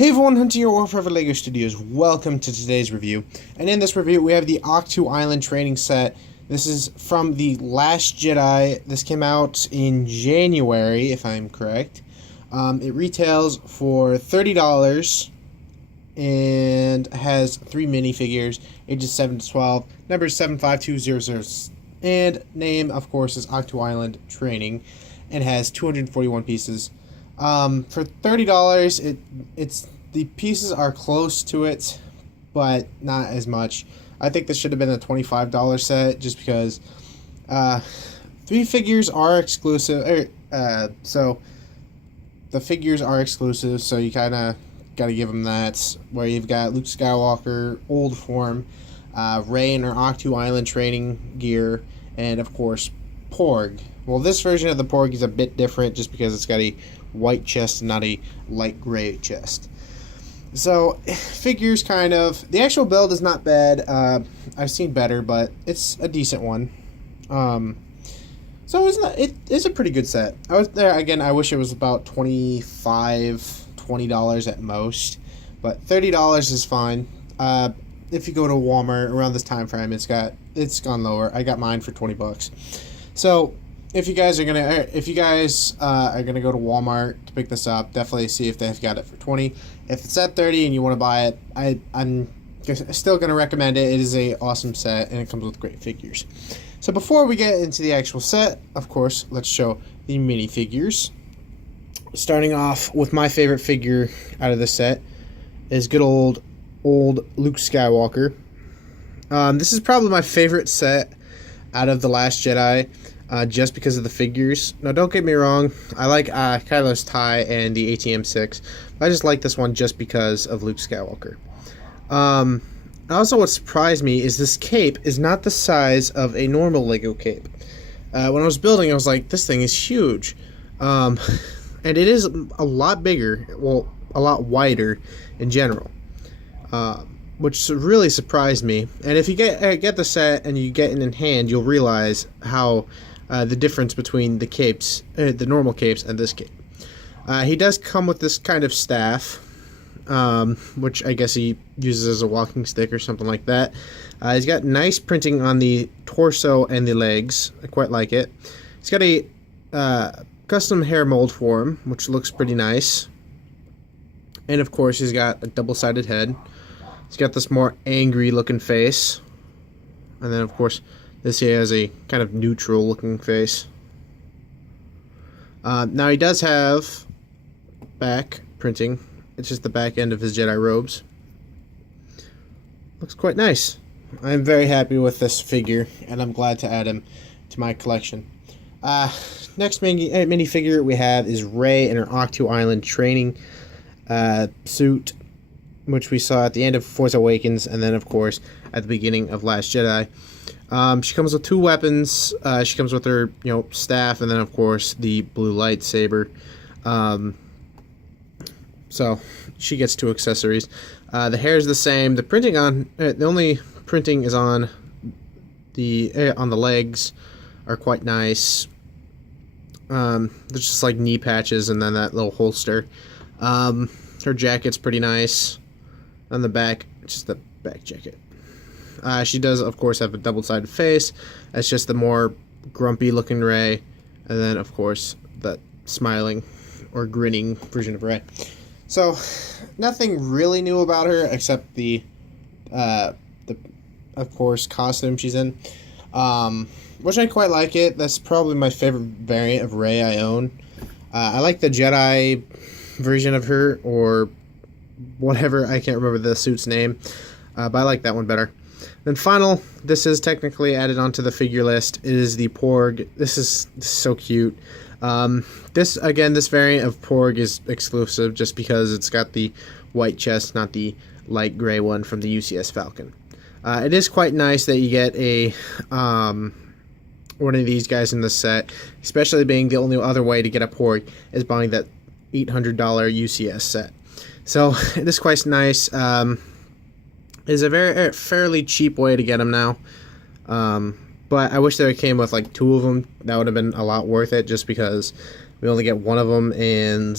Hey everyone, Hunting Your War Forever LEGO Studios. Welcome to today's review. And in this review, we have the Ahch-To Island Training Set. This is from The Last Jedi. This came out in January, if I'm correct. It retails for $30 and has 3 minifigures, ages 7 to 12, number 75200, and name, of course, is Ahch-To Island Training, and has 241 pieces. For $30, it's the pieces are close to it, but not as much. I think this should have been a $25 set, just because 3 figures are exclusive. So the figures are exclusive, so you kind of got to give them that. Where you've got Luke Skywalker, old form, Rey in her Ahch-To Island training gear, and of course Porg. Well, this version of the Porg is a bit different, just because it's got a white chest, not a light gray chest. So, figures kind of... The actual build is not bad. I've seen better, but it's a decent one. So it's a pretty good set. I was there, again, I wish it was about $20 at most. But $30 is fine. If you go to Walmart around this time frame, it's gone lower. I got mine for $20. So... If you guys are gonna go to Walmart to pick this up, definitely see if they've got it for $20. If it's at $30 and you want to buy it, I'm still gonna recommend it. It is a awesome set and it comes with great figures. So before we get into the actual set, of course, let's show the minifigures. Starting off with my favorite figure out of the set is good old Luke Skywalker. This is probably my favorite set out of The Last Jedi. Just because of the figures. Now, don't get me wrong, I like Kylo's tie and the ATM-6, but I just like this one just because of Luke Skywalker. Also, what surprised me is this cape is not the size of a normal LEGO cape. When I was building, I was like, this thing is huge. And it is a lot bigger, well, a lot wider in general, which really surprised me. And if you get the set and you get it in hand, you'll realize how... the difference between the capes, the normal capes, and this cape. He does come with this kind of staff, which I guess he uses as a walking stick or something like that. He's got nice printing on the torso and the legs. I quite like it. He's got a custom hair mold for him, which looks pretty nice. And of course, he's got a double-sided head. He's got this more angry-looking face. And then, of course, this here has a kind of neutral looking face. Now he does have back printing. It's just the back end of his Jedi robes. Looks quite nice. I'm very happy with this figure, and I'm glad to add him to my collection. Next minifigure we have is Rey in her Ahch-To Island training suit, which we saw at the end of Force Awakens, and then of course at the beginning of Last Jedi. She comes with 2 weapons. She comes with her, staff, and then of course the blue lightsaber. So she gets 2 accessories. The hair is the same. The printing the only printing is on the legs are quite nice. There's just like knee patches and then that little holster. Her jacket's pretty nice. On the back, just the back jacket. She does, of course, have a double-sided face. That's just the more grumpy-looking Rey. And then, of course, the smiling or grinning version of Rey. So, nothing really new about her except the of course, costume she's in. Which I quite like it. That's probably my favorite variant of Rey I own. I like the Jedi version of her, or whatever. I can't remember the suit's name. But I like that one better. Then final, this is technically added onto the figure list, is the Porg. This is so cute. This variant of Porg is exclusive just because it's got the white chest, not the light gray one from the UCS Falcon. It is quite nice that you get a one of these guys in the set, especially being the only other way to get a Porg is buying that $800 UCS set. So it is quite nice. Is a fairly cheap way to get them now. But I wish there came with like 2 of them. That would have been a lot worth it, just because we only get one of them, and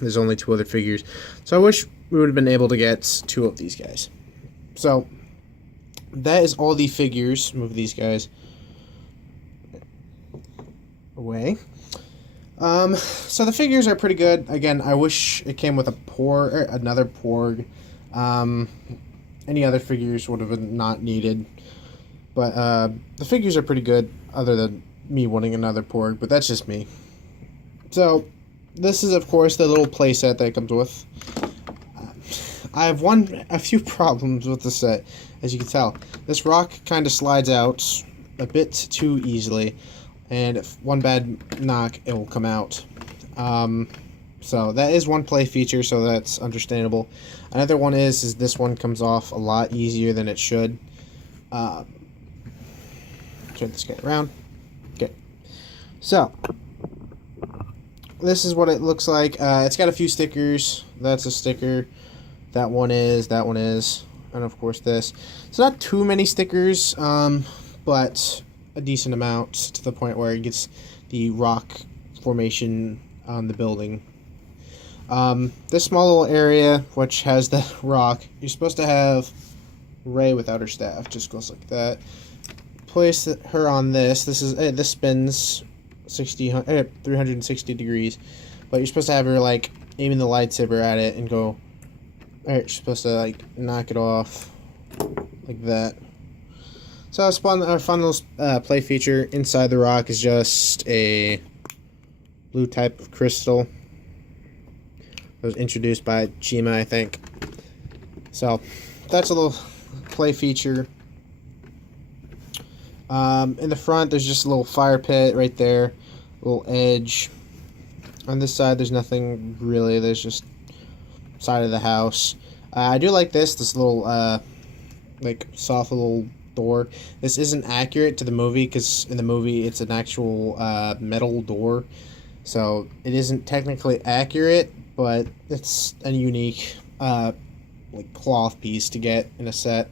there's only 2 other figures. So I wish we would have been able to get 2 of these guys. So that is all the figures. Move these guys away. So the figures are pretty good. Again, I wish it came with another Porg. Any other figures would have been not needed. But the figures are pretty good, other than me wanting another Porg, but that's just me. So this is, of course, the little playset that it comes with. I have a few problems with the set, as you can tell. This rock kind of slides out a bit too easily, and if one bad knock, it will come out. So that is one play feature, so that's understandable. Another one is this one comes off a lot easier than it should. Turn this guy around. Okay. So this is what it looks like. It's got a few stickers. That's a sticker. That one is, and of course this. It's not too many stickers, but a decent amount, to the point where it gets the rock formation on the building. This small little area, which has the rock, you're supposed to have Ray without her staff. Just goes like that. Place her on this. This spins 360 degrees, but you're supposed to have her like aiming the lightsaber at it and go. Alright, you're supposed to like knock it off like that. So a fun little play feature. Inside the rock is just a blue type of crystal. It was introduced by Chima, I think. So that's a little play feature. In the front, there's just a little fire pit right there, a little edge. On this side, there's nothing really. There's just side of the house. I do like this little like soft little door. This isn't accurate to the movie, because in the movie it's an actual metal door, so it isn't technically accurate, but it's a unique like cloth piece to get in a set.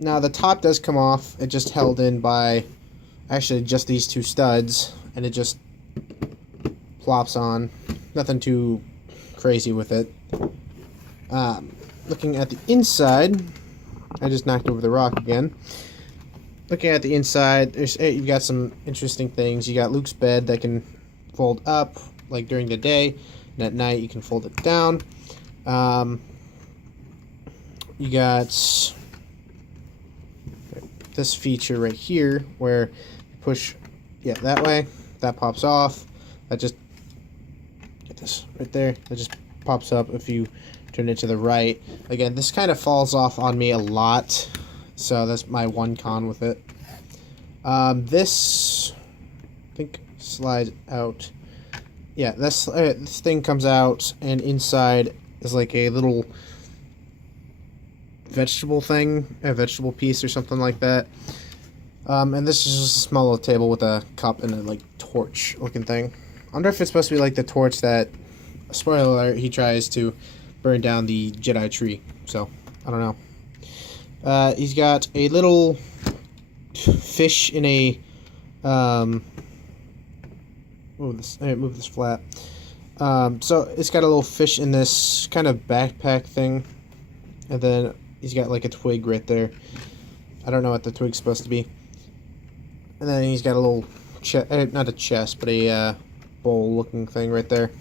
Now the top does come off. It just held in by actually just these 2 studs, and it just plops on. Nothing too crazy with it. Looking at the inside, I just knocked over the rock again. Looking at the inside, you've got some interesting things. You got Luke's bed that can fold up, like during the day, and at night you can fold it down. You got this feature right here where you push that way, that pops off. That just, get this right there, that just pops up if you turn it to the right. Again, this kind of falls off on me a lot, so that's my one con with it. This, I think, slides out. Yeah, this thing comes out, and inside is like a little vegetable thing, a vegetable piece or something like that. And this is just a small little table with a cup and a like torch looking thing. I wonder if it's supposed to be like the torch that, spoiler alert, he tries to burn down the Jedi tree. So I don't know. He's got a little fish in a move this flat. So it's got a little fish in this kind of backpack thing, and then he's got like a twig right there. I don't know what the twig's supposed to be. And then he's got a little not a chest, but a bowl looking thing right there.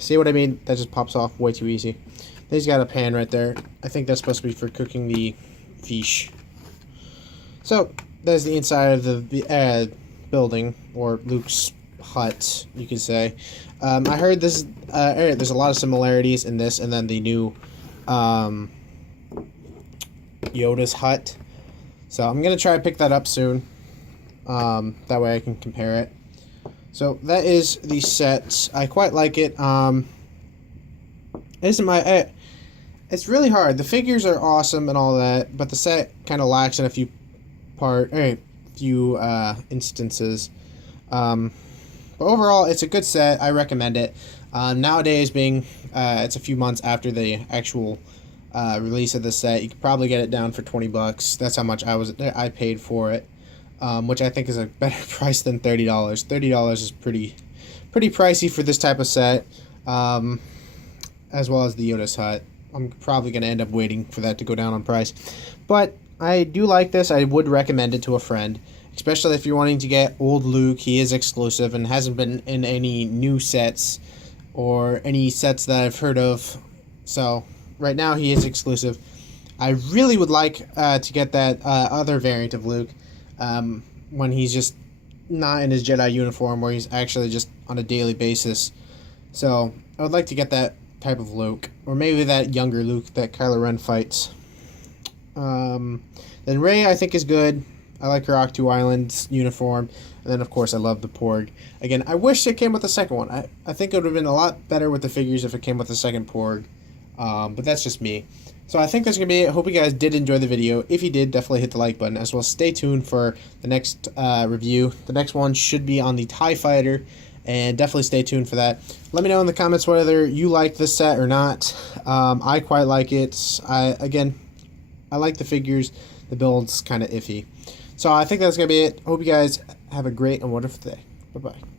See what I mean? That just pops off way too easy. Then he's got a pan right there. I think that's supposed to be for cooking the fish. So there's the inside of the building, or Luke's hut, you could say. I heard this. There's a lot of similarities in this and then the new Yoda's hut. So I'm gonna try to pick that up soon. That way I can compare it. So that is the set. I quite like it. It's really hard. The figures are awesome and all that, but the set kind of lacks in a few instances. But overall, it's a good set. I recommend it. Nowadays, being it's a few months after the actual release of the set, you could probably get it down for $20. That's how much I paid for it. which I think is a better price than $30. $30 is pretty pricey for this type of set, as well as the Yoda's hut. I'm probably going to end up waiting for that to go down on price. But I do like this. I would recommend it to a friend, especially if you're wanting to get old Luke. He is exclusive and hasn't been in any new sets or any sets that I've heard of. So right now he is exclusive. I really would like to get that other variant of Luke when he's just not in his Jedi uniform, where he's actually just on a daily basis. So I would like to get that type of Luke, or maybe that younger Luke that Kylo Ren fights. Then Rey, I think, is good. I like her Ahch-To Island uniform. And then, of course, I love the Porg. Again, I wish it came with the second one. I think it would have been a lot better with the figures if it came with the second Porg. But that's just me. So I think that's going to be it. I hope you guys did enjoy the video. If you did, definitely hit the like button. As well, stay tuned for the next review. The next one should be on the TIE Fighter. And definitely stay tuned for that. Let me know in the comments whether you like this set or not. I quite like it. I like the figures. The build's kind of iffy. So I think that's going to be it. Hope you guys have a great and wonderful day. Bye-bye.